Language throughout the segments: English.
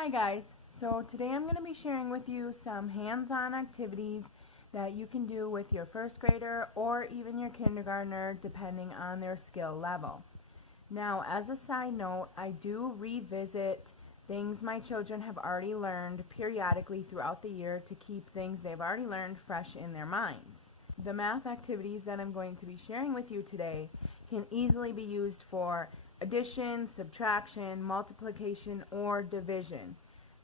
Hi guys, so today I'm going to be sharing with you some hands-on activities that you can do with your first grader or even your kindergartner depending on their skill level. Now, as a side note, I do revisit things my children have already learned periodically throughout the year to keep things they've already learned fresh in their minds. The math activities that I'm going to be sharing with you today can easily be used for addition, subtraction, multiplication, or division.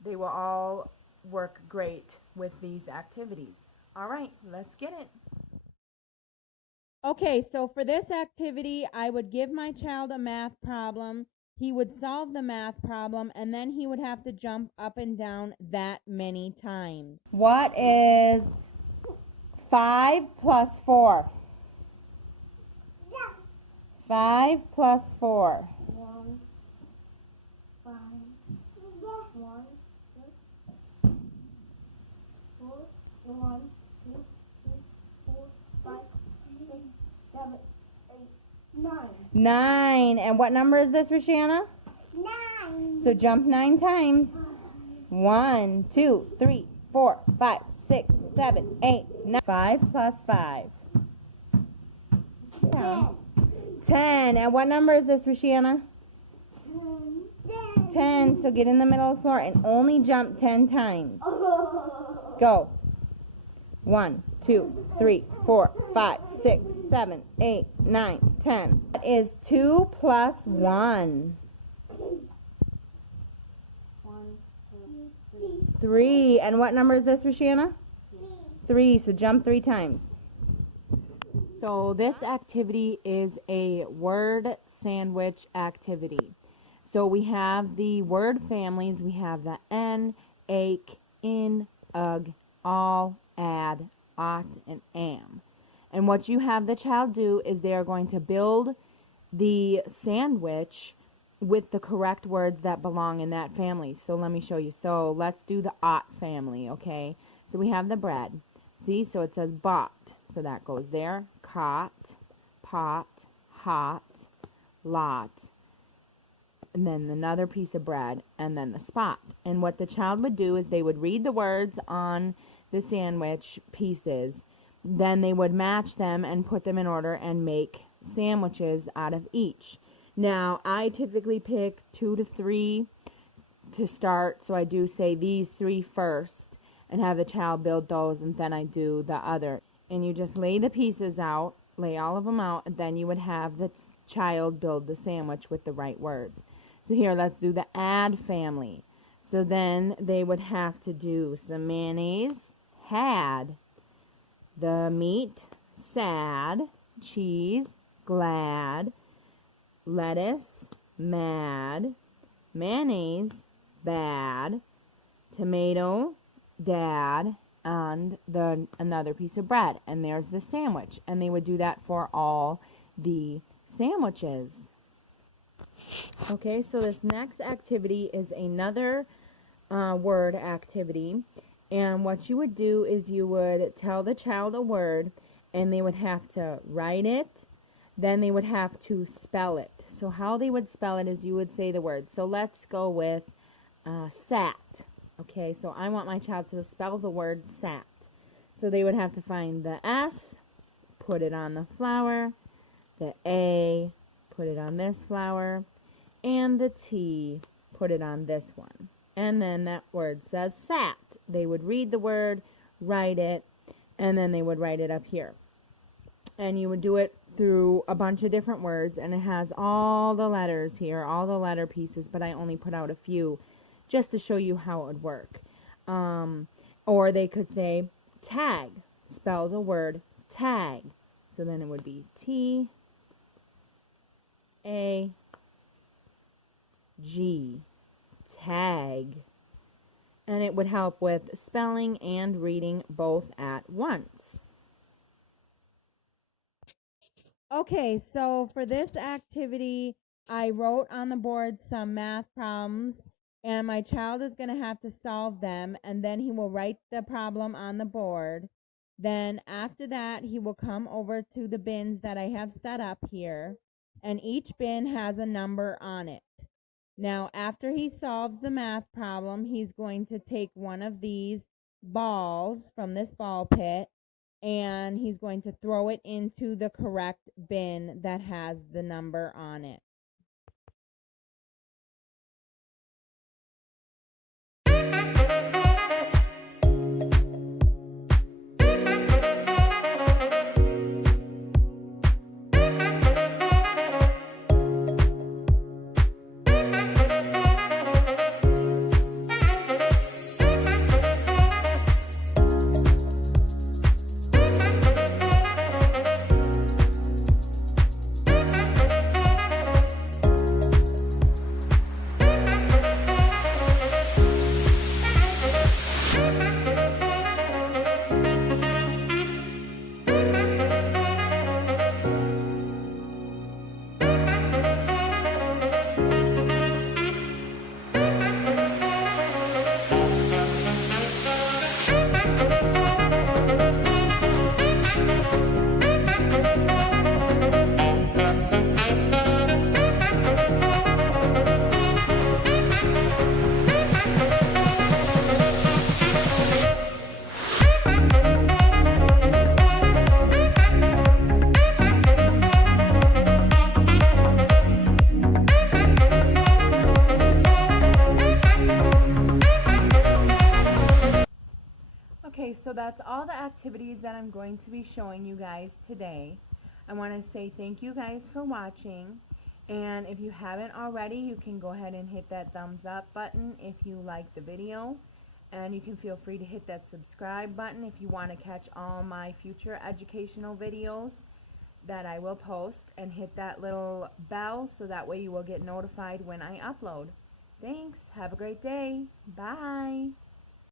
They will all work great with these activities. All right, let's get it. Okay, so for this activity, I would give my child a math problem. He would solve the math problem, and then he would have to jump up and down that many times. What is 5 plus 4? 5 plus 4. 1, 5, 1, 4, 1, 2, 3, 4, 5, 6, 7, 8, 9. 9. And what number is this, Rishanna? 9. So jump 9 times. 1, 2, 3, 4, 5, 6, 7, 8, 9. 5 plus 5. 10. 10. And what number is this, Rishanna? 10. So get in the middle of the floor and only jump 10 times. Go. 1, 2, 3, 4, 5, 6, 7, 8, 9, 10. That is 2 plus 1. 3. And what number is this, Rishanna? 3. So jump 3 times. So this activity is a word sandwich activity. So we have the word families. We have the n, ake, in, ug, all, add, ought, and am. And what you have the child do is they are going to build the sandwich with the correct words that belong in that family. So let me show you. So let's do the ought family, okay? So we have the bread. See, so it says bought. So that goes there. Caught, pot, hot, lot, and then another piece of bread, and then the spot. And what the child would do is they would read the words on the sandwich pieces, then they would match them and put them in order and make sandwiches out of each. Now, I typically pick 2 to 3 to start, so I do say these 3 first and have the child build those, and then I do the other. And you just lay the pieces out, lay all of them out, and then you would have the child build the sandwich with the right words. So here, let's do the add family. So then they would have to do some mayonnaise, had, the meat, sad, cheese, glad, lettuce, mad, mayonnaise, bad, tomato, dad, and another piece of bread. And there's the sandwich. And they would do that for all the sandwiches. Okay, so this next activity is another word activity. And what you would do is you would tell the child a word, and they would have to write it. Then they would have to spell it. So how they would spell it is you would say the word. So let's go with sat. Okay, so I want my child to spell the word sat. So they would have to find the S, put it on the flower, the A, put it on this flower, and the T, put it on this one. And then that word says sat. They would read the word, write it, and then they would write it up here. And you would do it through a bunch of different words, and it has all the letters here, all the letter pieces, but I only put out a few just to show you how it would work. Or they could say tag, spell the word tag. So then it would be T-A-G, tag. And it would help with spelling and reading both at once. Okay, so for this activity, I wrote on the board some math problems, and my child is going to have to solve them, and then he will write the problem on the board. Then after that, he will come over to the bins that I have set up here, and each bin has a number on it. Now, after he solves the math problem, he's going to take one of these balls from this ball pit and he's going to throw it into the correct bin that has the number on it. Okay, so that's all the activities that I'm going to be showing you guys today. I want to say thank you guys for watching, and if you haven't already, you can go ahead and hit that thumbs up button if you like the video, and you can feel free to hit that subscribe button if you want to catch all my future educational videos that I will post, and hit that little bell so that way you will get notified when I upload. Thanks. Have a great day. Bye.